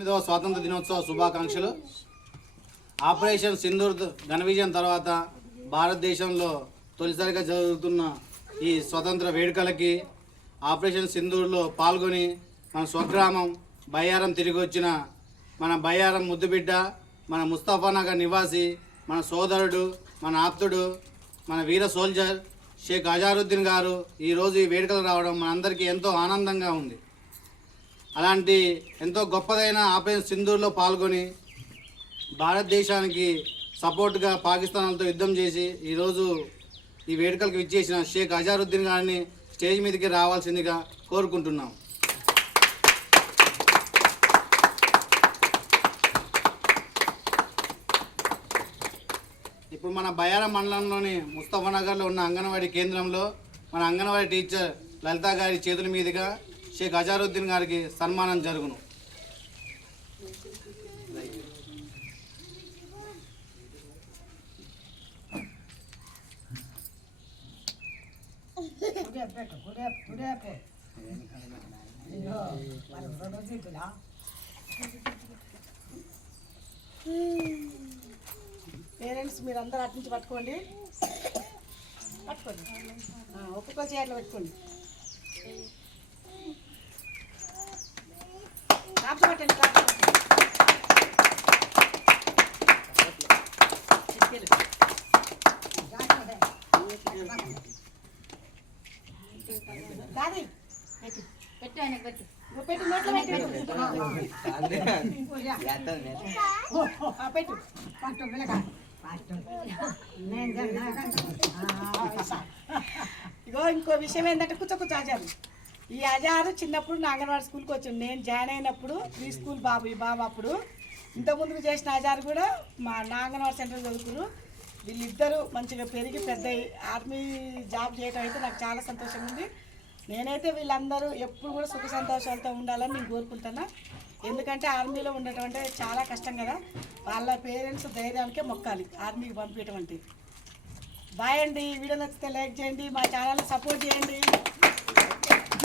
తొమ్మిదవ స్వాతంత్ర దినోత్సవ శుభాకాంక్షలు. ఆపరేషన్ సింధూర్ ఘన విజయం తర్వాత భారతదేశంలో తొలిసారిగా జరుగుతున్న ఈ స్వతంత్ర వేడుకలకి ఆపరేషన్ సింధూర్లో పాల్గొని మన స్వగ్రామం బయ్యారం తిరిగి వచ్చిన మన బయ్యారం ముద్దుబిడ్డ మన ముస్తాఫానగర్ నివాసి మన సోదరుడు మన ఆప్తుడు మన వీర సోల్జర్ షేక్ అజారుద్దీన్ గారు ఈరోజు ఈ వేడుకలు రావడం మనందరికీ ఎంతో ఆనందంగా ఉంది. అలాంటి ఎంతో గొప్పదైన ఆపరేషన్ సింధూర్లో పాల్గొని భారతదేశానికి సపోర్ట్గా పాకిస్తాన్లతో యుద్ధం చేసి ఈరోజు ఈ వేడుకలకు విచ్చేసిన షేక్ అజారుద్దీన్ గారిని స్టేజ్ మీదకి రావాల్సిందిగా కోరుకుంటున్నాం. ఇప్పుడు మన బయార మండలంలోని ముస్తఫానగర్లో ఉన్న అంగన్వాడీ కేంద్రంలో మన అంగన్వాడీ టీచర్ లలిత గారి చేతుల మీదుగా షేక్ అజారుద్దీన్ గారికి సన్మానం జరుగును. పేరెంట్స్ మీరు అందరూ అటు నుంచి పట్టుకోండి. పట్టుకోండి. ఒక్కొక్క చీరలు పెట్టుకోండి. పెట్టు. పెట్టు ఆయనకు పెట్టు. నువ్వు పెట్టు నోట్లో పెట్టు. ఆ, పెట్టు. పట్టు. పిల్లగా ఇగో ఇంకో విషయం ఏంటంటే కూర్చో ఆచారు. ఈ అజారు చిన్నప్పుడు నా అంగన్వాడీ స్కూల్కి వచ్చాను నేను జాయిన్ అయినప్పుడు ప్రీ స్కూల్ బాబు ఈ బాబు అప్పుడు ఇంతకుముందుకు చేసిన అజారు కూడా మా నా అంగన్వాడీ సెంటర్ చదువుకురు వీళ్ళిద్దరూ మంచిగా పెరిగి పెద్ద ఆర్మీ జాబ్ చేయడం అయితే నాకు చాలా సంతోషం ఉంది. నేనైతే వీళ్ళందరూ ఎప్పుడు కూడా సుఖ సంతోషాలతో ఉండాలని నేను కోరుకుంటున్నా. ఎందుకంటే ఆర్మీలో ఉండటం అంటే చాలా కష్టం కదా. వాళ్ళ పేరెంట్స్ ధైర్యానికే మొక్కాలి ఆర్మీకి పంపించడం అంటే. బాయ్ అండి వీడియో నచ్చితే లైక్ చేయండి మా ఛానల్ సపోర్ట్ చేయండి.